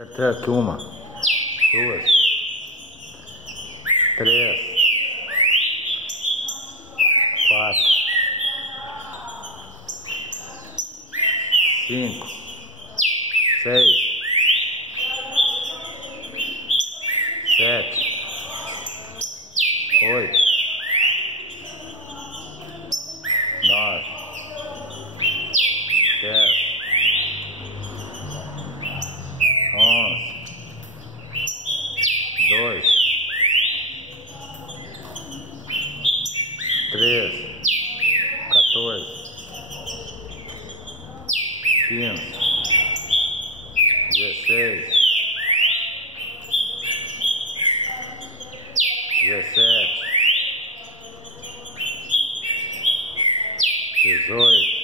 Até aqui 1, 2, 3, 4, 5, 6, 7, 8, 9, 10, 11, 12, 13, 14, 15, 16, 17, 18,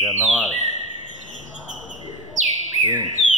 19, 20,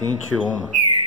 21.